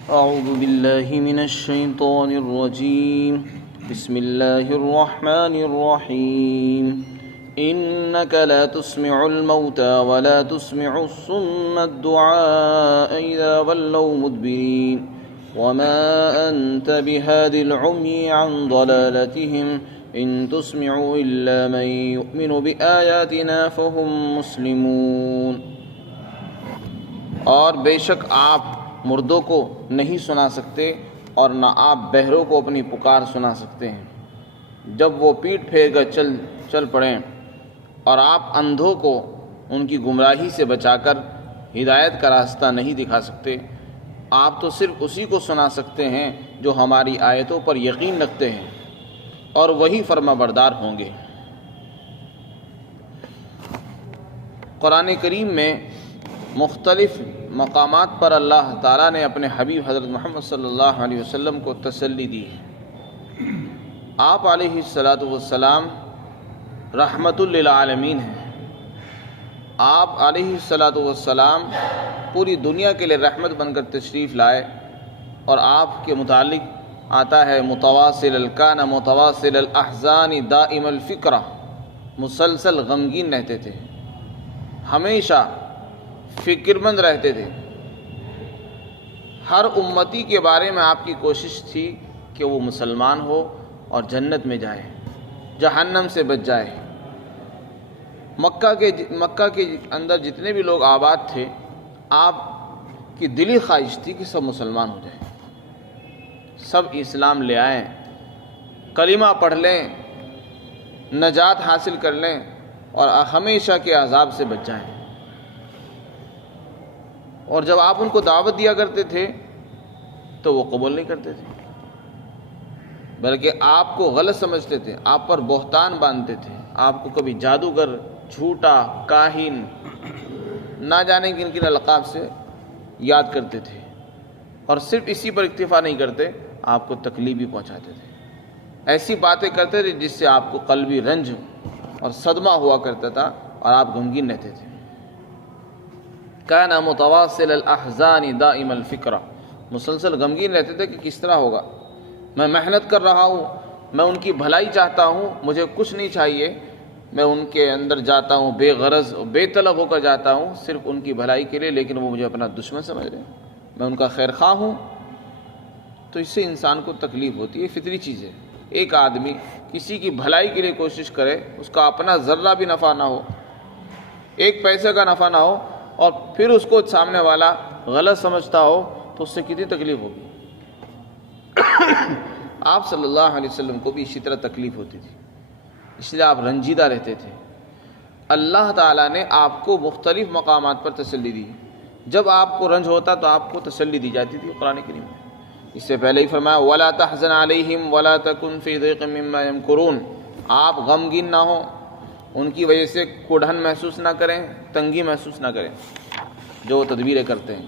أعوذ بالله من الشيطان الرجيم. بسم الله الرحمن الرحيم. إنك لا تسمع الموتى ولا تسمع الصم الدعاء إذا ولوا مدبرين وما أنت بهاد العمي عن ضلالتهم إن تسمع إلا من يؤمن بآياتنا فهم مسلمون. اور بے شک آپ مردوں کو نہیں سنا سکتے اور نہ آپ بہروں کو اپنی پکار سنا سکتے ہیں جب وہ پیٹھ پھیر کر چل پڑیں، اور آپ اندھوں کو ان کی گمراہی سے بچا کر ہدایت کا راستہ نہیں دکھا سکتے. آپ تو صرف اسی کو سنا سکتے ہیں جو ہماری آیتوں پر یقین رکھتے ہیں اور وہی فرما بردار ہوں گے. قرآن کریم میں مختلف مقامات پر اللہ تعالیٰ نے اپنے حبیب حضرت محمد صلی اللہ علیہ وسلم کو تسلی دی ہے. آپ علیہ الصلاۃ والسلام رحمت للعالمین ہیں. آپ علیہ الصلاۃ والسلام پوری دنیا کے لیے رحمت بن کر تشریف لائے، اور آپ کے متعلق آتا ہے متواصل الکان متواصل الاحزان دائم الفکرہ، مسلسل غمگین رہتے تھے، ہمیشہ فکر مند رہتے تھے. ہر امتی کے بارے میں آپ کی کوشش تھی کہ وہ مسلمان ہو اور جنت میں جائے، جہنم سے بچ جائے. مکہ کے اندر جتنے بھی لوگ آباد تھے، آپ کی دلی خواہش تھی کہ سب مسلمان ہو جائیں، سب اسلام لے آئیں، کلمہ پڑھ لیں، نجات حاصل کر لیں اور ہمیشہ کے عذاب سے بچ جائیں. اور جب آپ ان کو دعوت دیا کرتے تھے تو وہ قبول نہیں کرتے تھے، بلکہ آپ کو غلط سمجھتے تھے، آپ پر بہتان باندھتے تھے، آپ کو کبھی جادوگر، جھوٹا، کاہن، نہ جانے کن القاب سے یاد کرتے تھے. اور صرف اسی پر اکتفا نہیں کرتے، آپ کو تکلیف بھی پہنچاتے تھے، ایسی باتیں کرتے تھے جس سے آپ کو قلبی رنج اور صدمہ ہوا کرتا تھا اور آپ غمگین رہتے تھے. کان متواصل الاحزان دائم الفکرہ، مسلسل غمگین رہتے تھے کہ کس طرح ہوگا. میں محنت کر رہا ہوں، میں ان کی بھلائی چاہتا ہوں، مجھے کچھ نہیں چاہیے، میں ان کے اندر جاتا ہوں بے غرض بے طلب ہو کر جاتا ہوں صرف ان کی بھلائی کے لیے، لیکن وہ مجھے اپنا دشمن سمجھ رہے ہیں، میں ان کا خیر خواہ ہوں. تو اس سے انسان کو تکلیف ہوتی ہے، فطری چیز ہے. ایک آدمی کسی کی بھلائی کے لیے کوشش کرے، اس کا اپنا ذرہ بھی نفع نہ ہو، ایک پیسے کا نفع نہ ہو، اور پھر اس کو سامنے والا غلط سمجھتا ہو تو اس سے کتنی تکلیف ہوگی. آپ صلی اللہ علیہ وسلم کو بھی اسی طرح تکلیف ہوتی تھی، اس لیے آپ رنجیدہ رہتے تھے. اللہ تعالیٰ نے آپ کو مختلف مقامات پر تسلی دی. جب آپ کو رنج ہوتا تو آپ کو تسلی دی جاتی تھی قرآن کریم میں. اس سے پہلے ہی فرمایا وَلَا تَحْزَنْ عَلَيْهِمْ وَلَا تَكُنْ فِي ضِيقٍ مِّمَّا يَمْكُرُونَ، آپ غمگین نہ ہوں، ان کی وجہ سے کوڑھن محسوس نہ کریں، تنگی محسوس نہ کریں جو وہ تدبیریں کرتے ہیں.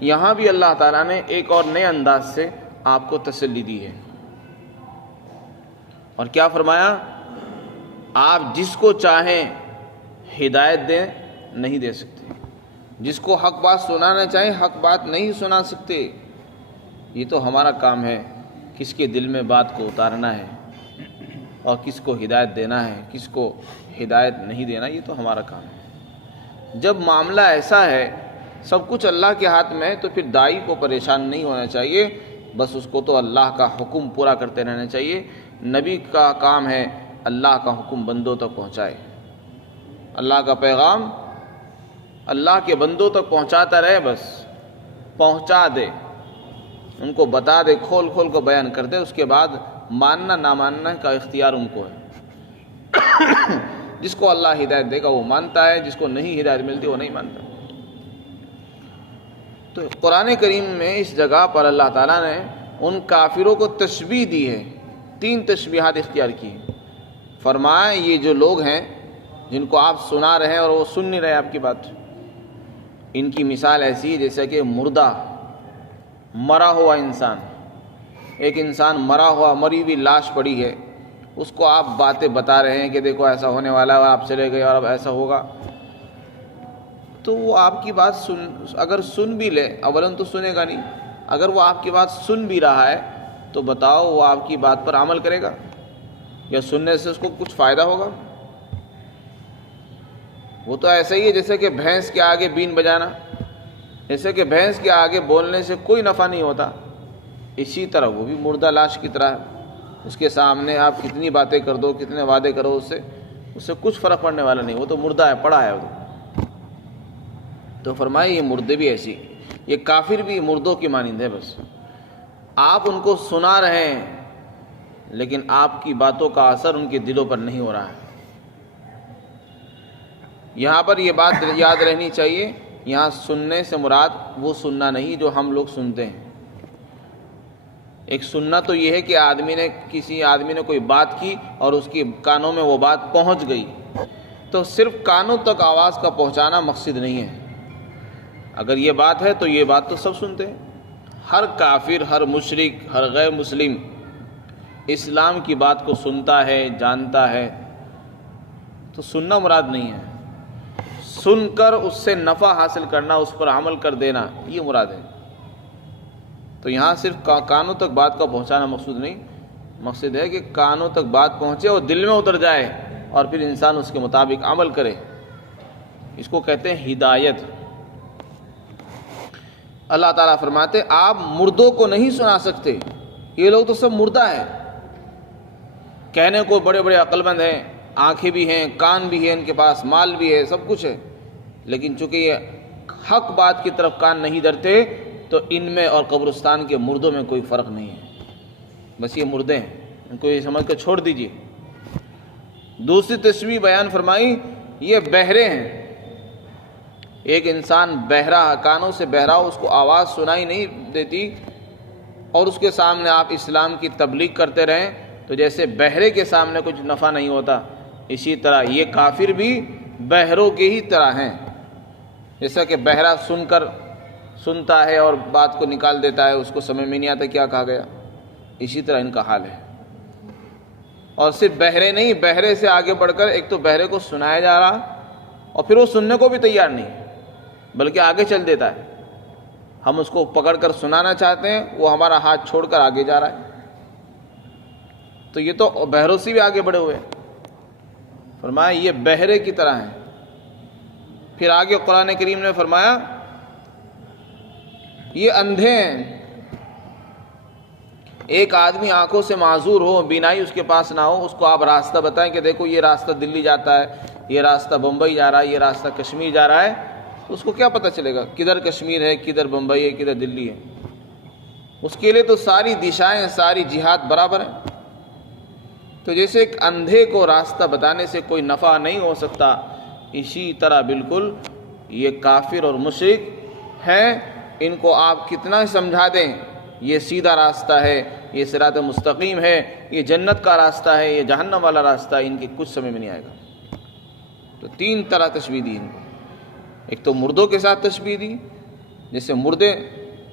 یہاں بھی اللہ تعالیٰ نے ایک اور نئے انداز سے آپ کو تسلی دی ہے. اور کیا فرمایا؟ آپ جس کو چاہیں ہدایت دیں نہیں دے سکتے، جس کو حق بات سنانا چاہیں حق بات نہیں سنا سکتے. یہ تو ہمارا کام ہے کس کے دل میں بات کو اتارنا ہے اور کس کو ہدایت دینا ہے، کس کو ہدایت نہیں دینا، یہ تو ہمارا کام ہے. جب معاملہ ایسا ہے سب کچھ اللہ کے ہاتھ میں ہے تو پھر داعی کو پریشان نہیں ہونا چاہیے، بس اس کو تو اللہ کا حکم پورا کرتے رہنا چاہیے. نبی کا کام ہے اللہ کا حکم بندوں تک پہنچائے، اللہ کا پیغام اللہ کے بندوں تک پہنچاتا رہے، بس پہنچا دے، ان کو بتا دے، کھول کھول کو بیان کر دے. اس کے بعد ماننا نہ ماننا کا اختیار ان کو ہے. جس کو اللہ ہدایت دے گا وہ مانتا ہے، جس کو نہیں ہدایت ملتی وہ نہیں مانتا. تو قرآن کریم میں اس جگہ پر اللہ تعالیٰ نے ان کافروں کو تشبیہ دی ہے، 3 تشبیہات اختیار کی ہیں. فرمایا یہ جو لوگ ہیں جن کو آپ سنا رہے ہیں اور وہ سن نہیں رہے آپ کی بات، ان کی مثال ایسی ہے جیسا کہ مردہ مرا ہوا انسان. ایک انسان مرا ہوا مری ہوئی لاش پڑی ہے، اس کو آپ باتیں بتا رہے ہیں کہ دیکھو ایسا ہونے والا ہے اور آپ چلے گئے اور اب ایسا ہوگا، تو وہ آپ کی بات اگر سن بھی لے، اولاً تو سنے گا نہیں، اگر وہ آپ کی بات سن بھی رہا ہے تو بتاؤ وہ آپ کی بات پر عمل کرے گا یا سننے سے اس کو کچھ فائدہ ہوگا؟ وہ تو ایسا ہی ہے جیسے کہ بھینس کے آگے بین بجانا، جیسے کہ بھینس کے آگے بولنے سے کوئی نفع نہیں ہوتا، اسی طرح وہ بھی مردہ لاش کی طرح ہے۔ اس کے سامنے آپ کتنی باتیں کر دو، کتنے وعدے کرو، اس سے کچھ فرق پڑنے والا نہیں، وہ تو مردہ ہے، پڑا ہے وہ۔ تو فرمائے یہ مردے بھی ایسی، یہ کافر بھی مردوں کی مانند ہے، بس آپ ان کو سنا رہے ہیں لیکن آپ کی باتوں کا اثر ان کے دلوں پر نہیں ہو رہا ہے۔ یہاں پر یہ بات یاد رہنی چاہیے، یہاں سننے سے مراد وہ سننا نہیں جو ہم لوگ سنتے ہیں۔ ایک سننا تو یہ ہے کہ کسی آدمی نے کوئی بات کی اور اس کی کانوں میں وہ بات پہنچ گئی، تو صرف کانوں تک آواز کا پہنچانا مقصد نہیں ہے۔ اگر یہ بات ہے تو یہ بات تو سب سنتے ہیں، ہر کافر، ہر مشرک، ہر غیر مسلم اسلام کی بات کو سنتا ہے، جانتا ہے، تو سننا مراد نہیں ہے، سن کر اس سے نفع حاصل کرنا، اس پر عمل کر دینا، یہ مراد ہے۔ تو یہاں صرف کانوں تک بات کا پہنچانا مقصود نہیں، مقصد ہے کہ کانوں تک بات پہنچے اور دل میں اتر جائے اور پھر انسان اس کے مطابق عمل کرے، اس کو کہتے ہیں ہدایت۔ اللہ تعالیٰ فرماتے آپ مردوں کو نہیں سنا سکتے، یہ لوگ تو سب مردہ ہیں، کہنے کو بڑے بڑے عقل مند ہیں، آنکھیں بھی ہیں، کان بھی ہیں، ان کے پاس مال بھی ہے، سب کچھ ہے، لیکن چونکہ یہ حق بات کی طرف کان نہیں دھرتے تو ان میں اور قبرستان کے مردوں میں کوئی فرق نہیں ہے، بس یہ مردے ہیں، ان کو یہ سمجھ کر چھوڑ دیجیے۔ دوسری تشبیہ بیان فرمائی، یہ بہرے ہیں۔ ایک انسان بہرا، کانوں سے بہرا، اس کو آواز سنائی نہیں دیتی اور اس کے سامنے آپ اسلام کی تبلیغ کرتے رہیں تو جیسے بہرے کے سامنے کچھ نفع نہیں ہوتا، اسی طرح یہ کافر بھی بہروں کے ہی طرح ہیں۔ جیسا کہ بہرا سنتا ہے اور بات کو نکال دیتا ہے، اس کو سمجھ میں نہیں آتا کیا کہا گیا، اسی طرح ان کا حال ہے۔ اور صرف بہرے نہیں، بہرے سے آگے بڑھ کر ایک تو بہرے کو سنایا جا رہا اور پھر وہ سننے کو بھی تیار نہیں، بلکہ آگے چل دیتا ہے، ہم اس کو پکڑ کر سنانا چاہتے ہیں، وہ ہمارا ہاتھ چھوڑ کر آگے جا رہا ہے، تو یہ تو بہروں سے بھی آگے بڑھے ہوئے ہیں۔ فرمایا یہ بہرے کی طرح ہیں۔ پھر آگے قرآن کریم نے فرمایا یہ اندھے ہیں۔ ایک آدمی آنکھوں سے معذور ہو، بینائی اس کے پاس نہ ہو، اس کو آپ راستہ بتائیں کہ دیکھو یہ راستہ دلی جاتا ہے، یہ راستہ بمبئی جا رہا ہے، یہ راستہ کشمیر جا رہا ہے، اس کو کیا پتہ چلے گا کدھر کشمیر ہے، کدھر بمبئی ہے، کدھر دلی ہے؟ اس کے لیے تو ساری دشائیں، ساری جہات برابر ہیں۔ تو جیسے ایک اندھے کو راستہ بتانے سے کوئی نفع نہیں ہو سکتا، اسی طرح بالکل یہ کافر اور مشرک ہیں، ان کو آپ کتنا سمجھا دیں یہ سیدھا راستہ ہے، یہ صراط مستقیم ہے، یہ جنت کا راستہ ہے، یہ جہنم والا راستہ ہے، ان کی کچھ سمجھ میں نہیں آئے گا۔ تو تین طرح تشبیہ دی ان کو، ایک تو مردوں کے ساتھ تشبیہ دی، جیسے مردے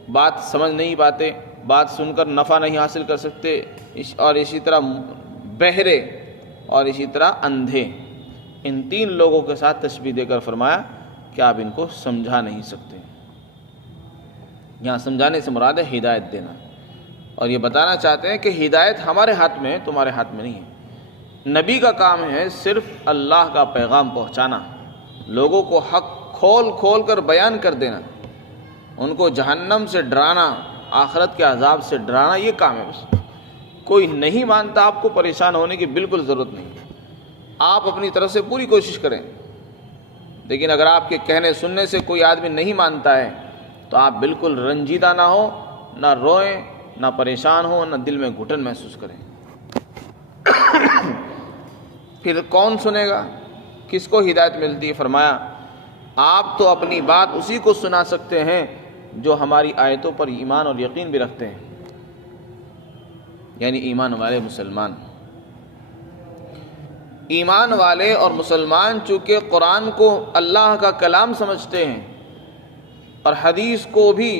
بات سمجھ نہیں پاتے، بات سن کر نفع نہیں حاصل کر سکتے، اور اسی طرح بہرے اور اسی طرح اندھے، ان تین لوگوں کے ساتھ تشبیہ دے کر فرمایا کہ آپ ان کو سمجھا نہیں سکتے۔ یہاں سمجھانے سے مراد ہے ہدایت دینا، اور یہ بتانا چاہتے ہیں کہ ہدایت ہمارے ہاتھ میں ہے، تمہارے ہاتھ میں نہیں ہے۔ نبی کا کام ہے صرف اللہ کا پیغام پہنچانا، لوگوں کو حق کھول کھول کر بیان کر دینا، ان کو جہنم سے ڈرانا، آخرت کے عذاب سے ڈرانا، یہ کام ہے بس۔ کوئی نہیں مانتا، آپ کو پریشان ہونے کی بالکل ضرورت نہیں، آپ اپنی طرف سے پوری کوشش کریں، لیکن اگر آپ کے کہنے سننے سے کوئی آدمی نہیں مانتا ہے تو آپ بالکل رنجیدہ نہ ہو، نہ روئیں، نہ پریشان ہو، نہ دل میں گھٹن محسوس کریں۔ پھر کون سنے گا، کس کو ہدایت ملتی ہے؟ فرمایا آپ تو اپنی بات اسی کو سنا سکتے ہیں جو ہماری آیتوں پر ایمان اور یقین بھی رکھتے ہیں، یعنی ایمان والے مسلمان۔ ایمان والے اور مسلمان چونکہ قرآن کو اللہ کا کلام سمجھتے ہیں اور حدیث کو بھی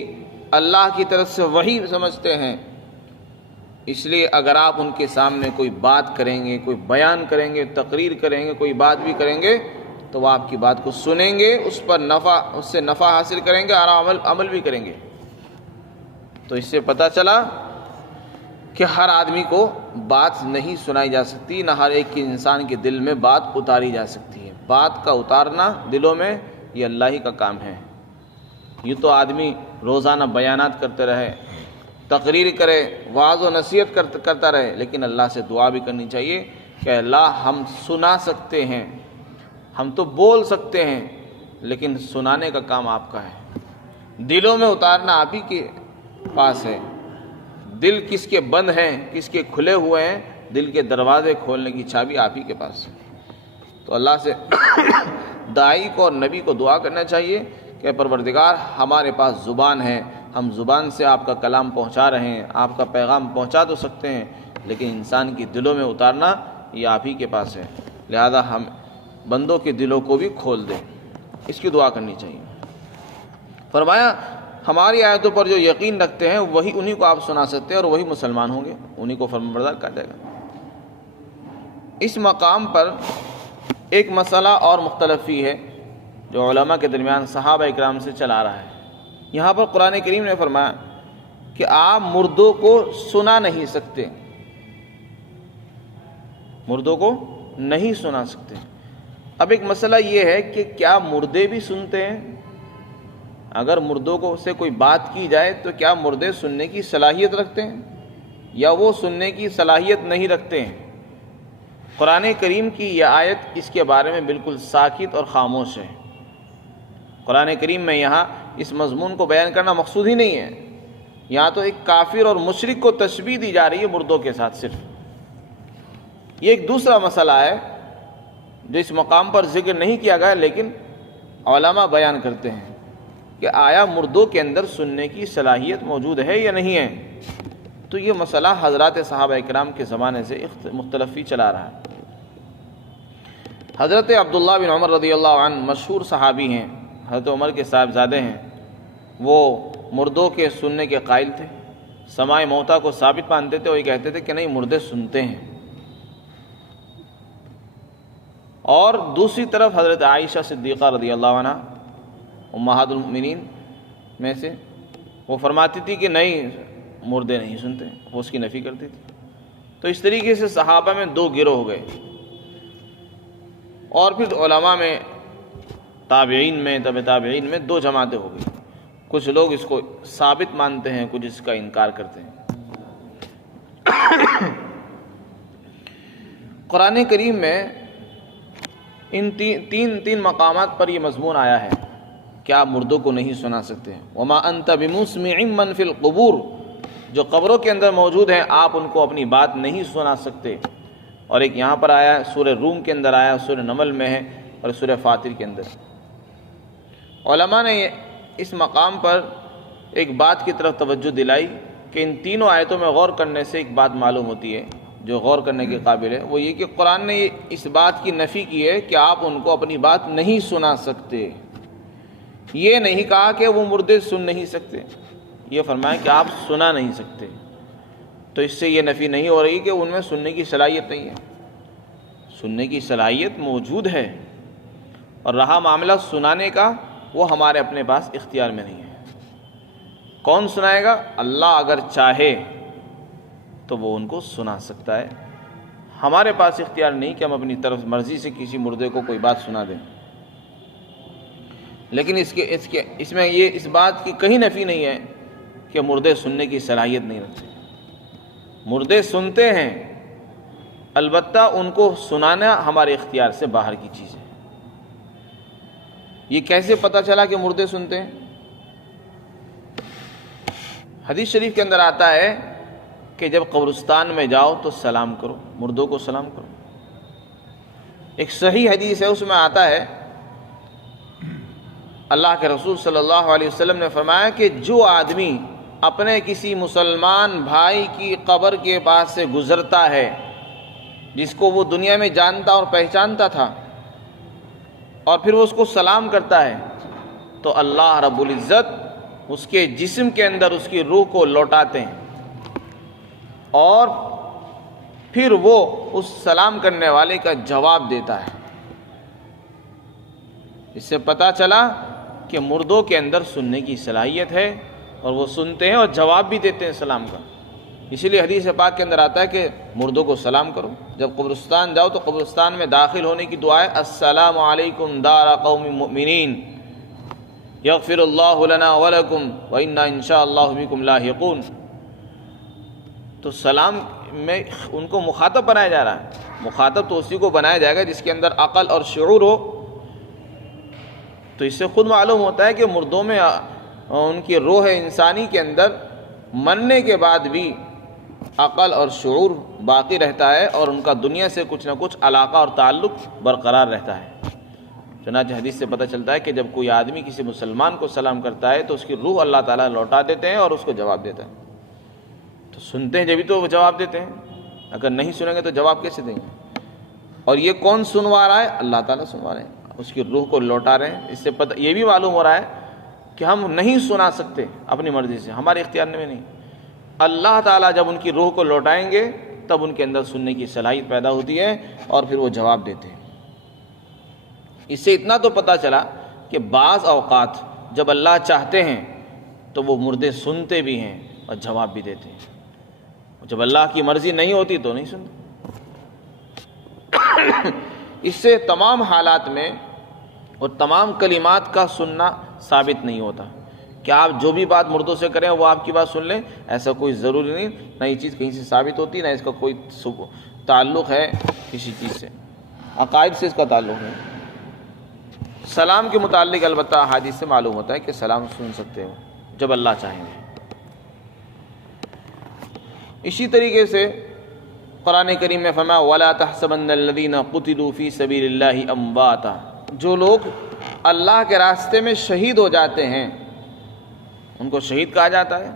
اللہ کی طرف سے وحی سمجھتے ہیں، اس لیے اگر آپ ان کے سامنے کوئی بات کریں گے، کوئی بیان کریں گے، تقریر کریں گے، کوئی بات بھی کریں گے تو وہ آپ کی بات کو سنیں گے، اس سے نفع حاصل کریں گے اور عمل بھی کریں گے۔ تو اس سے پتہ چلا کہ ہر آدمی کو بات نہیں سنائی جا سکتی، نہ ہر ایک انسان کے دل میں بات اتاری جا سکتی ہے۔ بات کا اتارنا دلوں میں یہ اللہ ہی کا کام ہے۔ یہ تو آدمی روزانہ بیانات کرتے رہے، تقریر کرے، وعظ و نصیحت کرتا رہے، لیکن اللہ سے دعا بھی کرنی چاہیے کہ اللہ ہم سنا سکتے ہیں، ہم تو بول سکتے ہیں، لیکن سنانے کا کام آپ کا ہے۔ دلوں میں اتارنا آپ ہی کے پاس ہے۔ دل کس کے بند ہیں، کس کے کھلے ہوئے ہیں، دل کے دروازے کھولنے کی چابی آپ ہی کے پاس ہے۔ تو اللہ سے داعی کو اور نبی کو دعا کرنا چاہیے کہ پروردگار ہمارے پاس زبان ہے، ہم زبان سے آپ کا کلام پہنچا رہے ہیں، آپ کا پیغام پہنچا تو سکتے ہیں، لیکن انسان کی دلوں میں اتارنا یہ آپ ہی کے پاس ہے۔ لہذا ہم بندوں کے دلوں کو بھی کھول دیں، اس کی دعا کرنی چاہیے۔ فرمایا ہماری آیتوں پر جو یقین رکھتے ہیں وہی انہی کو آپ سنا سکتے ہیں اور وہی مسلمان ہوں گے، انہی کو فرمانبردار کہا جائے گا۔ اس مقام پر ایک مسئلہ اور مختلفی ہے جو علماء کے درمیان صحابہ اکرام سے چلا رہا ہے۔ یہاں پر قرآن کریم نے فرمایا کہ آپ مردوں کو سنا نہیں سکتے، مردوں کو نہیں سنا سکتے۔ اب ایک مسئلہ یہ ہے کہ کیا مردے بھی سنتے ہیں؟ اگر مردوں کو سے کوئی بات کی جائے تو کیا مردے سننے کی صلاحیت رکھتے ہیں یا وہ سننے کی صلاحیت نہیں رکھتے ہیں؟ قرآن کریم کی یہ آیت اس کے بارے میں بالکل ساکت اور خاموش ہے۔ قرآن کریم میں یہاں اس مضمون کو بیان کرنا مقصود ہی نہیں ہے، یہاں تو ایک کافر اور مشرک کو تشبیہ دی جا رہی ہے مردوں کے ساتھ صرف۔ یہ ایک دوسرا مسئلہ ہے جو اس مقام پر ذکر نہیں کیا گیا، لیکن علماء بیان کرتے ہیں کہ آیا مردوں کے اندر سننے کی صلاحیت موجود ہے یا نہیں ہے۔ تو یہ مسئلہ حضرات صحابہ اکرام کے زمانے سے مختلف ہی چلا رہا ہے۔ حضرت عبداللہ بن عمر رضی اللہ عنہ مشہور صحابی ہیں، حضرت عمر کے صاحبزادے ہیں، وہ مردوں کے سننے کے قائل تھے، سماع موتیٰ کو ثابت مانتے تھے اور یہ کہتے تھے کہ نہیں مردے سنتے ہیں۔ اور دوسری طرف حضرت عائشہ صدیقہ رضی اللہ عنہ امہات المؤمنین میں سے، وہ فرماتی تھی کہ نہیں مردے نہیں سنتے، وہ اس کی نفی کرتی تھی۔ تو اس طریقے سے صحابہ میں دو گروہ ہو گئے، اور پھر علماء میں، تابعین میں، تبع تابعین میں دو جماعتیں ہو گئی۔ کچھ لوگ اس کو ثابت مانتے ہیں، کچھ اس کا انکار کرتے ہیں۔ قرآن کریم میں ان تین مقامات پر یہ مضمون آیا ہے کہ آپ مردوں کو نہیں سنا سکتے۔ وما انت بمسمع من فی القبور، جو قبروں کے اندر موجود ہیں آپ ان کو اپنی بات نہیں سنا سکتے۔ اور ایک یہاں پر آیا سورہ روم کے اندر آیا، سورہ نمل میں ہے، اور سورہ فاطر کے اندر۔ علماء نے اس مقام پر ایک بات کی طرف توجہ دلائی کہ ان تینوں آیتوں میں غور کرنے سے ایک بات معلوم ہوتی ہے جو غور کرنے کے قابل ہے، وہ یہ کہ قرآن نے اس بات کی نفی کی ہے کہ آپ ان کو اپنی بات نہیں سنا سکتے۔ یہ نہیں کہا کہ وہ مردے سن نہیں سکتے، یہ فرمایا کہ آپ سنا نہیں سکتے۔ تو اس سے یہ نفی نہیں ہو رہی کہ ان میں سننے کی صلاحیت نہیں ہے، سننے کی صلاحیت موجود ہے، اور رہا معاملہ سنانے کا، وہ ہمارے اپنے پاس اختیار میں نہیں ہے۔ کون سنائے گا؟ اللہ اگر چاہے تو وہ ان کو سنا سکتا ہے، ہمارے پاس اختیار نہیں کہ ہم اپنی طرف مرضی سے کسی مردے کو کوئی بات سنا دیں۔ لیکن اس میں یہ اس بات کی کہیں نفی نہیں ہے کہ مردے سننے کی صلاحیت نہیں رکھتے۔ مردے سنتے ہیں، البتہ ان کو سنانا ہمارے اختیار سے باہر کی چیز ہے۔ یہ کیسے پتہ چلا کہ مردے سنتے ہیں؟ حدیث شریف کے اندر آتا ہے کہ جب قبرستان میں جاؤ تو سلام کرو، مردوں کو سلام کرو۔ ایک صحیح حدیث ہے، اس میں آتا ہے اللہ کے رسول صلی اللہ علیہ وسلم نے فرمایا کہ جو آدمی اپنے کسی مسلمان بھائی کی قبر کے پاس سے گزرتا ہے، جس کو وہ دنیا میں جانتا اور پہچانتا تھا، اور پھر وہ اس کو سلام کرتا ہے، تو اللہ رب العزت اس کے جسم کے اندر اس کی روح کو لوٹاتے ہیں، اور پھر وہ اس سلام کرنے والے کا جواب دیتا ہے۔ اس سے پتہ چلا کہ مردوں کے اندر سننے کی صلاحیت ہے، اور وہ سنتے ہیں اور جواب بھی دیتے ہیں سلام کا۔ اسی لیے حدیث پاک کے اندر آتا ہے کہ مردوں کو سلام کرو، جب قبرستان جاؤ تو قبرستان میں داخل ہونے کی دعا ہے السلام علیکم دار قوم مؤمنین یغفر اللہ لنا ولکم وإنا انشاء اللہ بکم لاحقون۔ تو سلام میں ان کو مخاطب بنایا جا رہا ہے، مخاطب تو اسی کو بنایا جائے گا جس کے اندر عقل اور شعور ہو۔ تو اس سے خود معلوم ہوتا ہے کہ مردوں میں ان کی روح انسانی کے اندر مرنے کے بعد بھی عقل اور شعور باقی رہتا ہے اور ان کا دنیا سے کچھ نہ کچھ علاقہ اور تعلق برقرار رہتا ہے۔ چنانچہ حدیث سے پتہ چلتا ہے کہ جب کوئی آدمی کسی مسلمان کو سلام کرتا ہے تو اس کی روح اللہ تعالیٰ لوٹا دیتے ہیں اور اس کو جواب دیتا ہے۔ تو سنتے ہیں جبھی تو وہ جواب دیتے ہیں، اگر نہیں سنیں گے تو جواب کیسے دیں گے؟ اور یہ کون سنوا رہا ہے؟ اللہ تعالیٰ سنوا رہے ہیں، اس کی روح کو لوٹا رہے ہیں۔ اس سے پتہ یہ بھی معلوم ہو رہا ہے کہ ہم نہیں سنا سکتے اپنی مرضی سے، ہمارے اختیار میں نہیں۔ اللہ تعالیٰ جب ان کی روح کو لوٹائیں گے تب ان کے اندر سننے کی صلاحیت پیدا ہوتی ہے اور پھر وہ جواب دیتے ہیں۔ اس سے اتنا تو پتہ چلا کہ بعض اوقات جب اللہ چاہتے ہیں تو وہ مردے سنتے بھی ہیں اور جواب بھی دیتے ہیں، جب اللہ کی مرضی نہیں ہوتی تو نہیں سنتے۔ اس سے تمام حالات میں اور تمام کلمات کا سننا ثابت نہیں ہوتا کہ آپ جو بھی بات مردوں سے کریں وہ آپ کی بات سن لیں، ایسا کوئی ضروری نہیں، نہ یہ چیز کہیں سے ثابت ہوتی، نہ اس کا کوئی تعلق ہے کسی چیز سے، عقائد سے اس کا تعلق ہے۔ سلام کے متعلق البتہ احادیث سے معلوم ہوتا ہے کہ سلام سن سکتے ہو جب اللہ چاہیں گے۔ اسی طریقے سے قرآن کریم میں فرمایا وَلَا تَحْسَبَنَّ الَّذِينَ قُتِلُوا فِي سَبِيلِ اللَّهِ أَمْوَاتًا، جو لوگ اللہ کے راستے میں شہید ہو جاتے ہیں ان کو شہید کہا جاتا ہے،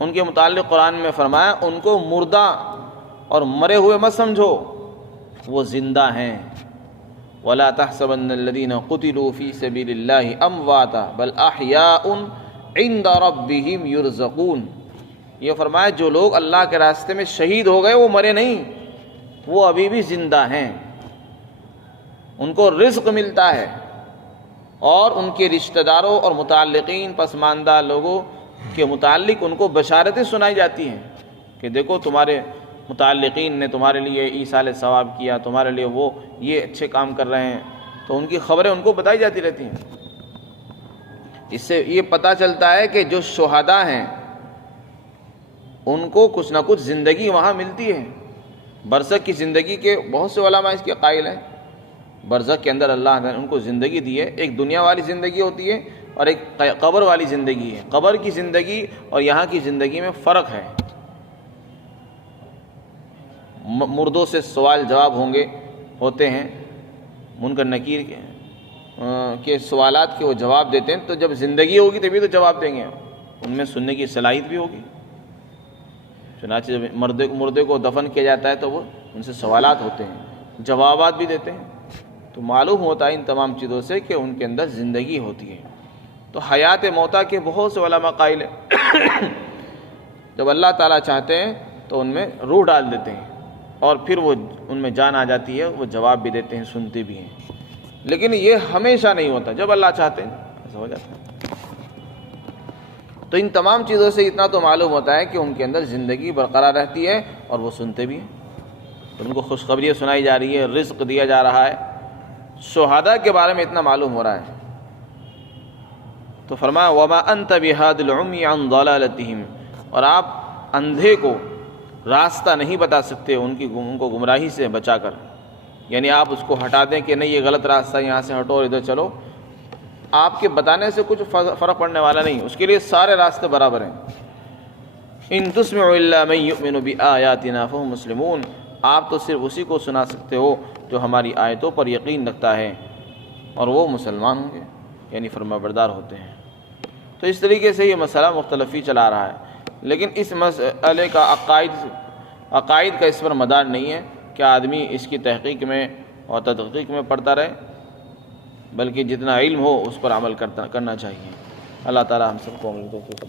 ان کے متعلق قرآن میں فرمایا ان کو مردہ اور مرے ہوئے مت سمجھو، وہ زندہ ہیں۔ وَلَا تَحْسَبَنَّ الَّذِينَ قُتِلُوا فِي سَبِيلِ اللَّهِ أَمْوَاتًا بَلْ أَحْيَاءٌ عِندَ رَبِّهِمْ يُرْزَقُونَ، یہ فرمایا جو لوگ اللہ کے راستے میں شہید ہو گئے وہ مرے نہیں، وہ ابھی بھی زندہ ہیں، ان کو رزق ملتا ہے، اور ان کے رشتہ داروں اور متعلقین پسماندہ لوگوں کے متعلق ان کو بشارتیں سنائی جاتی ہیں کہ دیکھو تمہارے متعلقین نے تمہارے لیے ایصال ثواب کیا، تمہارے لیے وہ یہ اچھے کام کر رہے ہیں، تو ان کی خبریں ان کو بتائی جاتی رہتی ہیں۔ اس سے یہ پتہ چلتا ہے کہ جو شہداء ہیں ان کو کچھ نہ کچھ زندگی وہاں ملتی ہے۔ برزخ کی زندگی کے بہت سے علماء اس کے قائل ہیں، برزخ کے اندر اللہ نے ان کو زندگی دی ہے، ایک دنیا والی زندگی ہوتی ہے اور ایک قبر والی زندگی ہے۔ قبر کی زندگی اور یہاں کی زندگی میں فرق ہے، مردوں سے سوال جواب ہوتے ہیں، منکر نکیر کے سوالات کے وہ جواب دیتے ہیں، تو جب زندگی ہوگی تبھی تو جواب دیں گے، ان میں سننے کی صلاحیت بھی ہوگی۔ چنانچہ جب مردے کو دفن کیا جاتا ہے تو وہ ان سے سوالات ہوتے ہیں، جوابات بھی دیتے ہیں، تو معلوم ہوتا ہے ان تمام چیزوں سے کہ ان کے اندر زندگی ہوتی ہے۔ تو حیات موتا کے بہت سے علماء قائل ہیں جب اللہ تعالیٰ چاہتے ہیں تو ان میں روح ڈال دیتے ہیں اور پھر وہ ان میں جان آ جاتی ہے، وہ جواب بھی دیتے ہیں، سنتے بھی ہیں، لیکن یہ ہمیشہ نہیں ہوتا، جب اللہ چاہتے ہیں ایسا ہو جاتا ہے۔ تو ان تمام چیزوں سے اتنا تو معلوم ہوتا ہے کہ ان کے اندر زندگی برقرار رہتی ہے اور وہ سنتے بھی ہیں، ان کو خوشخبریاں سنائی جا رہی ہے، رزق دیا جا رہا ہے۔ شہداء کے بارے میں اتنا معلوم ہو رہا ہے تو فرمایا وَمَا أَنْتَ بِهَادِ الْعُمْيِ عَنْ ضَلَالَتِهِمْ، اور آپ اندھے کو راستہ نہیں بتا سکتے ان کو گمراہی سے بچا کر، یعنی آپ اس کو ہٹا دیں کہ نہیں یہ غلط راستہ، یہاں سے ہٹو اور ادھر چلو، آپ کے بتانے سے کچھ فرق پڑنے والا نہیں، اس کے لیے سارے راستے برابر ہیں۔ إِن تُسْمِعُ إِلَّا مَن يُؤْمِنُ بِآيَاتِنَا فَهُمْ مُسْلِمُونَ، آپ تو صرف اسی کو سنا سکتے ہو جو ہماری آیتوں پر یقین رکھتا ہے اور وہ مسلمان ہوں گے، یعنی فرمانبردار ہوتے ہیں۔ تو اس طریقے سے یہ مسئلہ مختلف ہی چلا رہا ہے، لیکن اس مسئلے کا عقائد کا اس پر مدار نہیں ہے کہ آدمی اس کی تحقیق میں اور تدقیق میں پڑھتا رہے، بلکہ جتنا علم ہو اس پر عمل کرنا چاہیے۔ اللہ تعالی ہم سب کو عمل توفیق